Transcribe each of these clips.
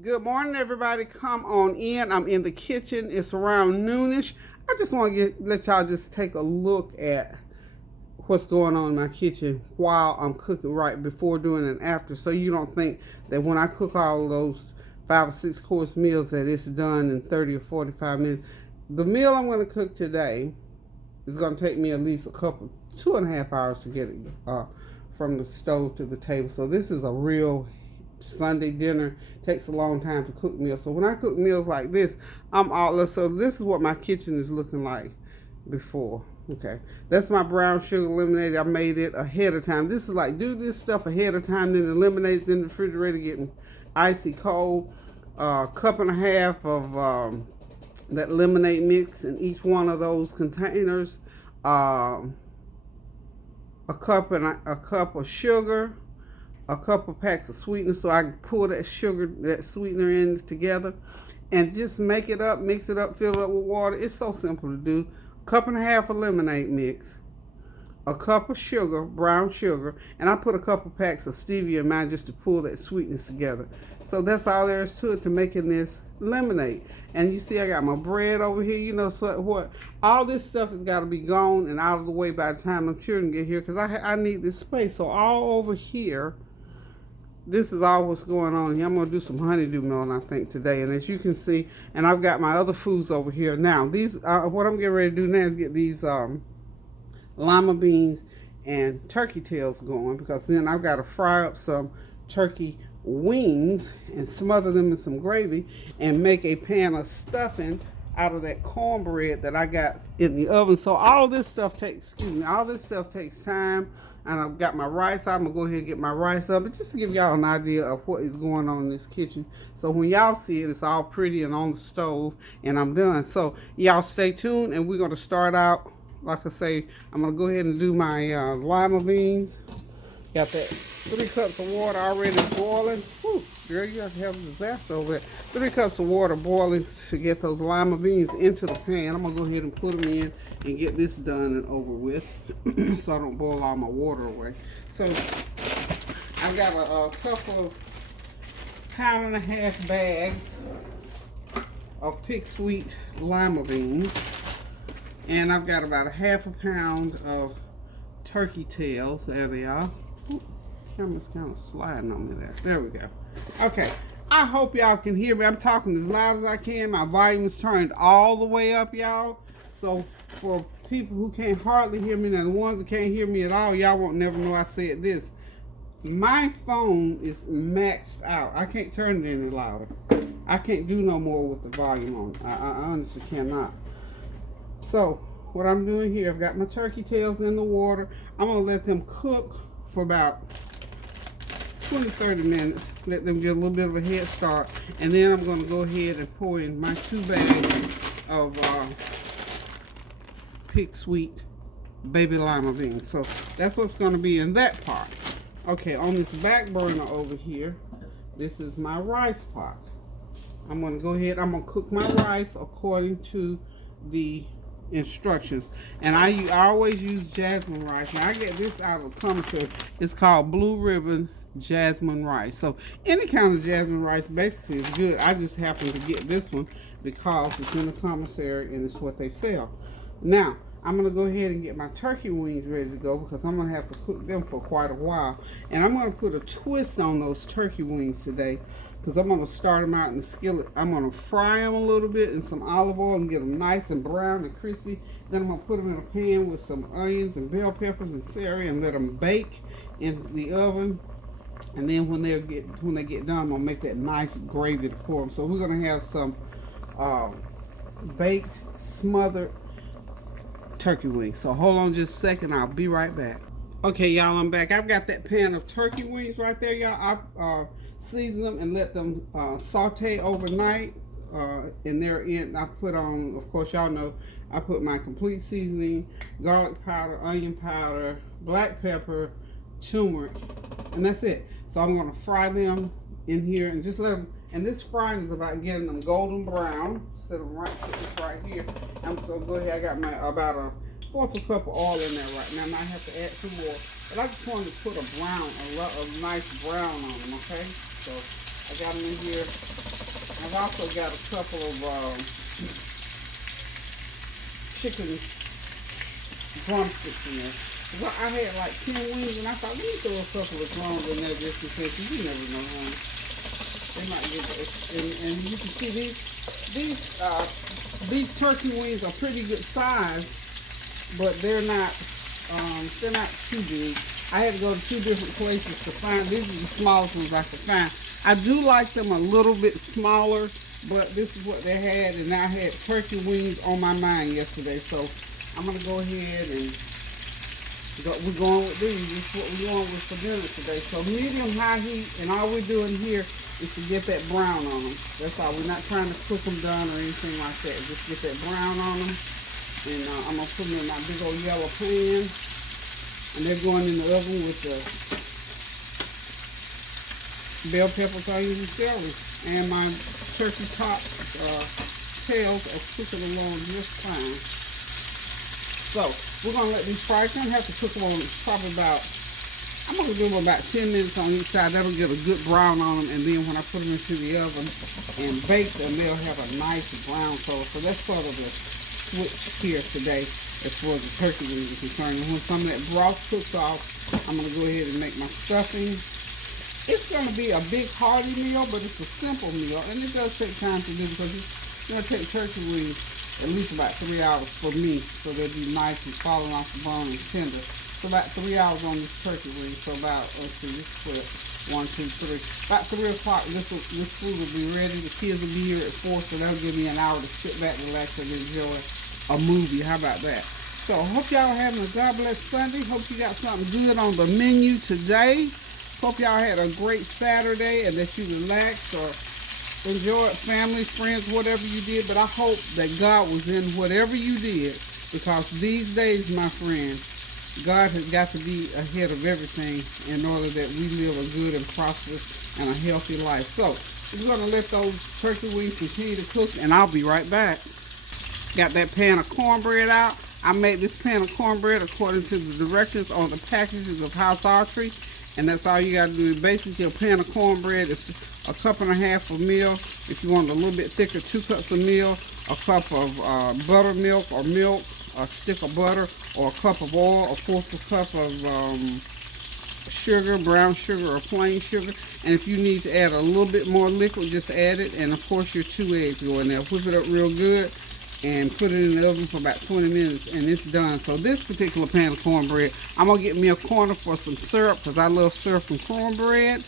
Good morning, everybody. Come on in. I'm in the kitchen. It's around noonish. I just want to let y'all just take a look at what's going on in my kitchen while I'm cooking, right before, during, and after, so you don't think that when I cook all of those 5 or 6 course meals that it's done in 30 or 45 minutes. The meal I'm going to cook today is going to take me at least 2.5 hours to get it from the stove to the table. So this is a real Sunday dinner. Takes a long time to cook meals. So when I cook meals like this, so this is what my kitchen is looking like before. Okay, that's my brown sugar lemonade. I made it ahead of time. This is like, do this stuff ahead of time, then the lemonade's in the refrigerator getting icy cold. Cup and a half of that lemonade mix in each one of those containers. A cup of sugar, a couple packs of sweetener, so I can pour that sweetener in together, and just make it up, mix it up, fill it up with water. It's so simple to do. Cup and a half of lemonade mix, a cup of sugar, brown sugar, and I put a couple packs of stevia in mine just to pull that sweetness together. So that's all there is to it, to making this lemonade. And you see I got my bread over here. You know, so what? All this stuff has got to be gone and out of the way by the time my children get here, because I need this space. So all over here, this is all what's going on here. I'm going to do some honeydew melon, I think, today. And as you can see, and I've got my other foods over here. Now, these, what I'm getting ready to do now is get these lima beans and turkey tails going, because then I've got to fry up some turkey wings and smother them in some gravy and make a pan of stuffing out of that cornbread that I got in the oven. So all this stuff takes time. And I've got my rice. I'm gonna go ahead and get my rice up, but just to give y'all an idea of what is going on in this kitchen. So when y'all see it, it's all pretty and on the stove, and I'm done. So y'all stay tuned, and we're gonna start out. Like I say, I'm gonna go ahead and do my lima beans. Got that 3 cups of water already boiling. Whew, girl, you have to have a disaster over there. 3 cups of water boiling to get those lima beans into the pan. I'm going to go ahead and put them in and get this done and over with so I don't boil all my water away. So I've got a couple of 1.5 pound bags of Pick Sweet lima beans. And I've got about 1/2 pound of turkey tails. There they are. Camera's kind of sliding on me there. There we go. Okay. I hope y'all can hear me. I'm talking as loud as I can. My volume is turned all the way up, y'all. So for people who can't hardly hear me, now the ones that can't hear me at all, y'all won't never know I said this. My phone is maxed out. I can't turn it any louder. I can't do no more with the volume on. I honestly cannot. So what I'm doing here, I've got my turkey tails in the water. I'm going to let them cook for about 20-30 minutes. Let them get a little bit of a head start. And then I'm going to go ahead and pour in my 2 bags of Pick Sweet baby lima beans. So that's what's going to be in that pot. Okay, on this back burner over here, this is my rice pot. I'm going to go ahead, I'm going to cook my rice according to the instructions, and I always use Jasmin Rice. Now I get this out of the commissary. It's called Blue Ribbon Jasmin Rice. So any kind of Jasmin Rice basically is good. I just happen to get this one because it's in the commissary and it's what they sell. Now I'm going to go ahead and get my turkey wings ready to go, because I'm going to have to cook them for quite a while. And I'm going to put a twist on those turkey wings today, because I'm going to start them out in the skillet. I'm going to fry them a little bit in some olive oil and get them nice and brown and crispy. Then I'm going to put them in a pan with some onions and bell peppers and celery and let them bake in the oven. And then when they get done, I'm going to make that nice gravy to pour them. So we're going to have some baked, smothered turkey wings. So hold on just a second. I'll be right back. Okay, y'all, I'm back. I've got that pan of turkey wings right there, y'all. I season them and let them saute overnight. And therein, I put on, of course, y'all know, I put my complete seasoning, garlic powder, onion powder, black pepper, turmeric, and that's it. So I'm going to fry them in here and just let them, and this frying is about getting them golden brown. Set them right here. I'm going to go ahead. I got my about a 1/4 cup of oil in there right now. I might have to add some more. But I just wanted to put a nice brown on them, okay? So I got them in here. I've also got a couple of chicken drumsticks in there. Well, I had like 10 wings, and I thought, let me throw a couple of drums in there just in case, because you never know, honey. They might get it. And you can see these turkey wings are pretty good size, but they're not too big. I had to go to 2 different places to find. These are the smallest ones I could find. I do like them a little bit smaller, but this is what they had, and I had turkey wings on my mind yesterday, so I'm gonna go ahead and we're going with these. This is what we're going with for dinner today. So medium high heat, and all we're doing here is to get that brown on them. That's all. We're not trying to cook them done or anything like that. Just get that brown on them, and I'm gonna put them in my big old yellow pan, and they're going in the oven with the bell peppers, onions, and celery, and my turkey top tails are cooking along just fine. So we're gonna let these fry. You're gonna have to cook them on probably about, I'm gonna do them about 10 minutes on each side. That'll get a good brown on them, and then when I put them into the oven and bake them, they'll have a nice brown color. So that's sort of the switch here today as far as the turkey wings are concerned. And when some of that broth cooks off, I'm gonna go ahead and make my stuffing. It's gonna be a big hearty meal, but it's a simple meal, and it does take time to do because it's gonna take turkey wings at least about 3 hours for me, so they'll be nice and falling off the bone and tender. So about 3 hours on this turkey wing. So about, let's see, this is 1, 2, 3. About 3 o'clock, this food will be ready. The kids will be here at 4, so that'll give me an hour to sit back, relax, and enjoy a movie. How about that? So hope y'all are having a God bless Sunday. Hope you got something good on the menu today. Hope y'all had a great Saturday and that you relaxed or enjoyed family, friends, whatever you did. But I hope that God was in whatever you did, because these days, my friends, God has got to be ahead of everything in order that we live a good and prosperous and a healthy life. So we're going to let those turkey wings continue to cook, and I'll be right back. Got that pan of cornbread out. I made this pan of cornbread according to the directions on the packages of House Archery, and that's all you got to do. Basically, a pan of cornbread is 1.5 cups of milk. If you want it a little bit thicker, 2 cups of milk, a cup of buttermilk or milk, a stick of butter, or a cup of oil, a 1/4 cup of sugar, brown sugar or plain sugar. And if you need to add a little bit more liquid, just add it. And of course, your 2 eggs go in there. Whip it up real good and put it in the oven for about 20 minutes, and it's done. So this particular pan of cornbread, I'm gonna get me a corner for some syrup, because I love syrup and cornbread.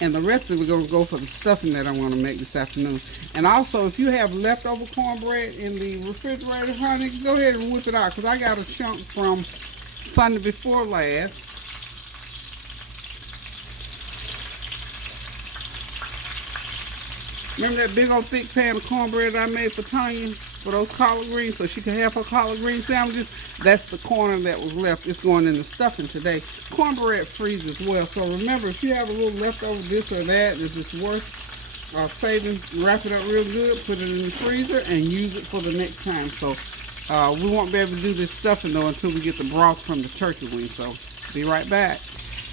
And the rest of it, we're going to go for the stuffing that I'm going to make this afternoon. And also, if you have leftover cornbread in the refrigerator, honey, go ahead and whip it out, because I got a chunk from Sunday before last. Remember that big old thick pan of cornbread I made for Tanya for those collard greens so she could have her collard green sandwiches? That's the corner that was left. It's going in the stuffing today. Cornbread freezes well, so remember, if you have a little leftover this or that, if it's worth saving, wrap it up real good, put it in the freezer, and use it for the next time. So we won't be able to do this stuffing though until we get the broth from the turkey wing. So be right back.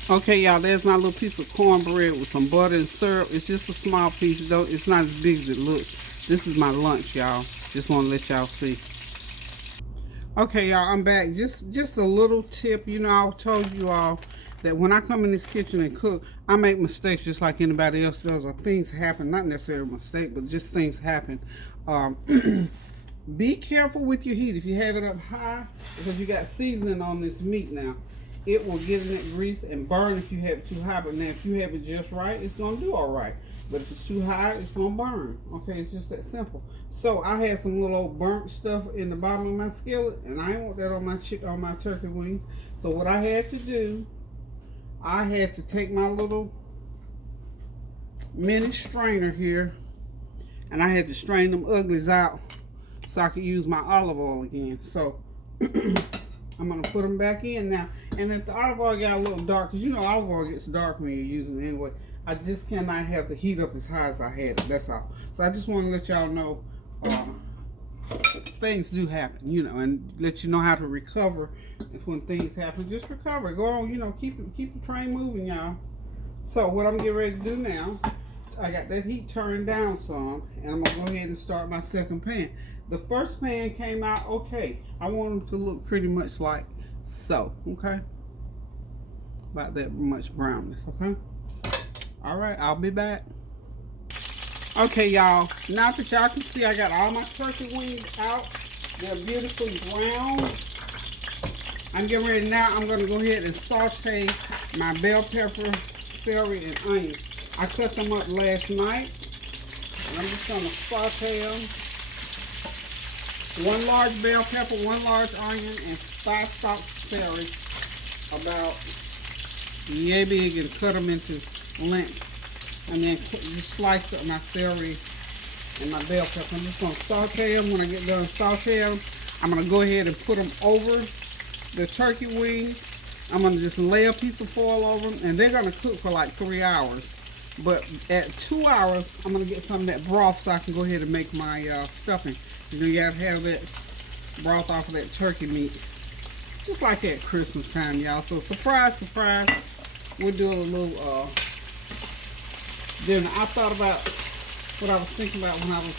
Okay, y'all, there's my little piece of cornbread with some butter and syrup. It's just a small piece, though. It's not as big as it looks. This is my lunch, y'all. Just want to let y'all see. Okay, y'all, I'm back. Just a little tip. You know, I told you all that when I come in this kitchen and cook, I make mistakes just like anybody else does, or things happen. Not necessarily a mistake, but just things happen. Be careful with your heat. If you have it up high, because you got seasoning on this meat now, it will get in that grease and burn if you have it too high. But now if you have it just right, it's going to do all right. But if it's too high, it's going to burn. Okay, it's just that simple. So I had some little old burnt stuff in the bottom of my skillet, and I didn't want that on my turkey wings. So what I had to do, I had to take my little mini strainer here, and I had to strain them uglies out so I could use my olive oil again. So I'm going to put them back in now. And if the olive oil got a little dark, because you know olive oil gets dark when you're using it anyway, I just cannot have the heat up as high as I had it. That's all. So I just want to let y'all know things do happen, you know, and let you know how to recover when things happen. Just recover. Go on, you know, keep the train moving, y'all. So what I'm getting ready to do now that heat turned down some, and I'm gonna go ahead and start my second pan. The first pan came out okay. I want them to look pretty much like so, okay? About that much brownness, okay? All right, I'll be back. Okay, y'all. Now that y'all can see, I got all my turkey wings out. They're beautifully brown. I'm getting ready now. I'm going to go ahead and saute my bell pepper, celery, and onion. I cut them up last night. And I'm just going to saute them. 1 large bell pepper, 1 large onion, and 5 stalks of celery. About yay big, and cut them into length. And then just slice up my celery and my bell pepper. I'm just going to saute them. When I get done sauteing them, I'm going to go ahead and put them over the turkey wings. I'm going to just lay a piece of foil over them, and they're going to cook for like 3 hours. But at 2 hours, I'm going to get some of that broth so I can go ahead and make my stuffing. You got to have that broth off of that turkey meat. Just like at Christmas time, y'all. So surprise, surprise, we're doing a little dinner. I thought about what I was thinking about when I was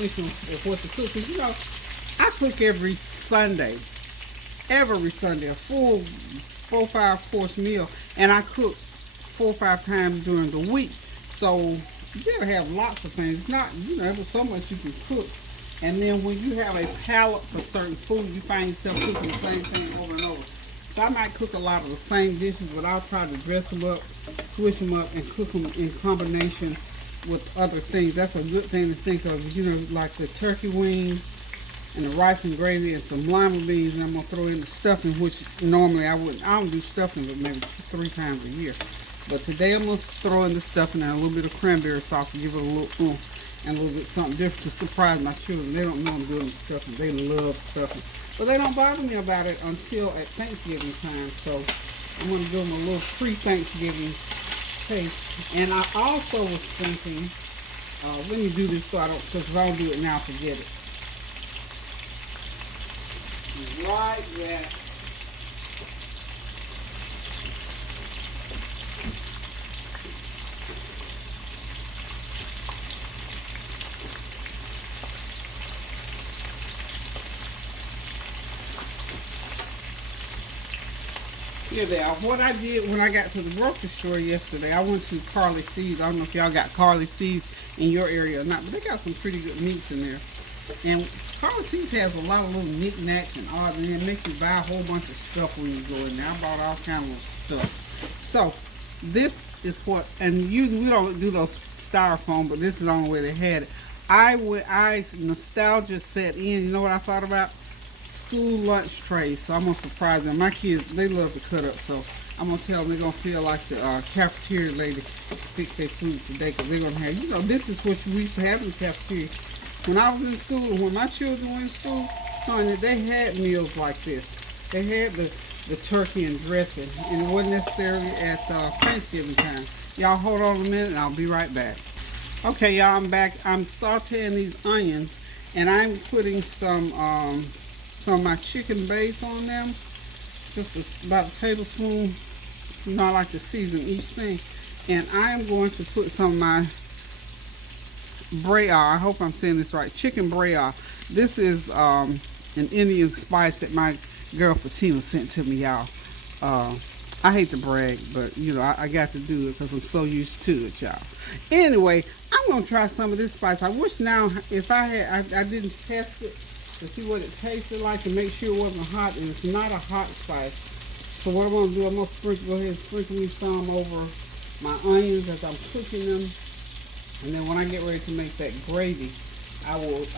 thinking of what to cook. Because, you know, I cook every Sunday, a full 4 or 5 course meal, and I cook 4 or 5 times during the week. So you gotta have lots of things. It's not, you know, there's so much you can cook. And then when you have a palate for certain food, you find yourself cooking the same thing over and over. So I might cook a lot of the same dishes, but I'll try to dress them up, switch them up, and cook them in combination with other things. That's a good thing to think of. You know, like the turkey wings and the rice and gravy and some lima beans, and I'm gonna throw in the stuffing, which normally I wouldn't. I don't do stuffing but maybe 3 times a year. But today I'm gonna throw in the stuffing and a little bit of cranberry sauce to give it a little oomph and a little bit something different to surprise my children. They don't know I'm doing stuffing. They love stuffing. But they don't bother me about it until at Thanksgiving time. So I'm going to give them a little pre-Thanksgiving taste. And I also was thinking, let me do this so I don't, because if I don't do it now, I forget it. Right there. Here they are. What I did when I got to the grocery store yesterday, I went to Carly C's. I don't know if y'all got Carly C's in your area or not, but they got some pretty good meats in there. And Carly C's has a lot of little knickknacks and odds, and it makes you buy a whole bunch of stuff when you go in there. I bought all kinds of stuff. So this is what, and usually we don't do those styrofoam, but this is the only way they had it. Nostalgia set in. You know what I thought about? School lunch trays. So I'm gonna surprise them. My kids, they love to cut up, so I'm gonna tell them they're gonna feel like the cafeteria lady fix their food today, because they're gonna have, you know, this is what we used to have in the cafeteria. When I was in school, and when my children were in school, honey, they had meals like this. They had the turkey and dressing, and it wasn't necessarily at Thanksgiving time. Y'all hold on a minute, and I'll be right back. Okay, y'all, I'm back. I'm sauteing these onions, and I'm putting some of my chicken base on them, just about a tablespoon. You know, I like to season each thing. And I'm going to put some of my brea, I hope I'm saying this right, chicken brea. This is an Indian spice that my girl Fatima sent to me, y'all. I hate to brag, but you know, I got to do it because I'm so used to it, y'all. Anyway, I'm going to try some of this spice. I wish now, if I didn't test it to see what it tasted like to make sure it wasn't hot. And it's not a hot spice. So what I'm going to do, I'm going to go ahead and sprinkle me some over my onions as I'm cooking them. And then when I get ready to make that gravy, I will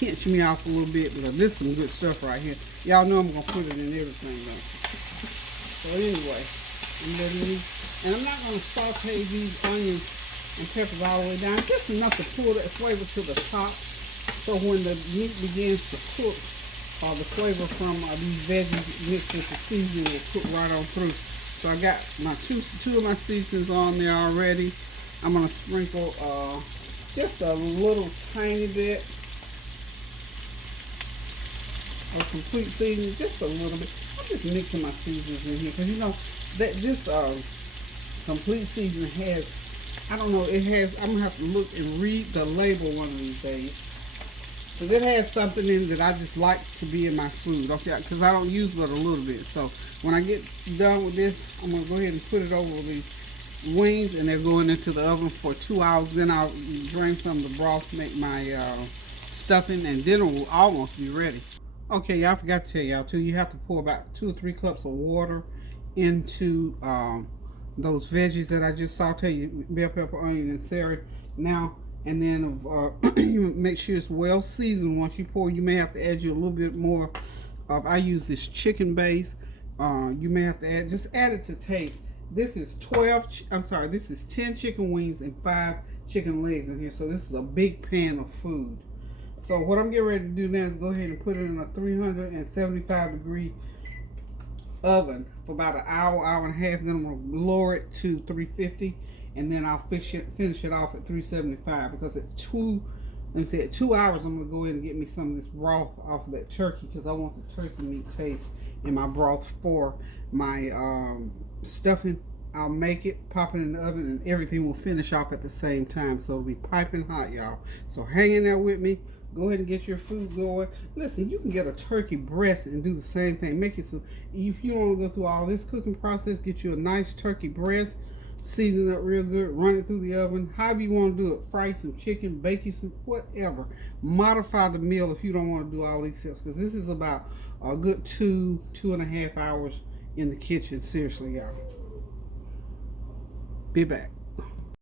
pinch me off a little bit, because this is some good stuff right here. Y'all know I'm going to put it in everything though. So anyway, I'm not going to saute these onions and peppers all the way down. Just enough to pull that flavor to the top. So when the meat begins to cook, the flavor from these veggies mixed with the seasoning will cook right on through. So I got my two of my seasonings on there already. I'm going to sprinkle just a little tiny bit of complete seasoning, just a little bit. I'm just mixing my seasonings in here, because you know that this complete seasoning has, I don't know, it has, I'm gonna have to look and read the label one of these days. Because it has something in that I just like to be in my food, okay? Because I don't use but a little bit. So when I get done with this, I'm going to go ahead and put it over these wings, and they're going into the oven for 2 hours. Then I'll drain some of the broth, make my stuffing, and dinner will almost be ready. Okay, y'all, I forgot to tell y'all too, you have to pour about 2 or 3 cups of water into those veggies that I just sauteed, you bell pepper, onion, and celery. Now, and then you make sure it's well seasoned. Once you pour, you may have to add you a little bit more of, I use this chicken base. You may have to add, just add it to taste. This is 10 chicken wings and 5 chicken legs in here. So this is a big pan of food. So what I'm getting ready to do now is go ahead and put it in a 375 degree oven for about an hour, hour and a half. Then I'm going to lower it to 350, and then I'll finish it off at 375, because at 2 hours I'm going to go in and get me some of this broth off of that turkey, because I want the turkey meat taste in my broth for my stuffing. I'll make it, pop it in the oven, and everything will finish off at the same time. So it'll be piping hot, y'all. So hang in there with me. Go ahead and get your food going. Listen, you can get a turkey breast and do the same thing. Make you some, if you don't want to go through all this cooking process, get you a nice turkey breast, season it up real good, run it through the oven. However you want to do it, fry some chicken, bake you some, whatever. Modify the meal if you don't want to do all these steps, because this is about a good 2.5 hours in the kitchen. Seriously, y'all. Be back.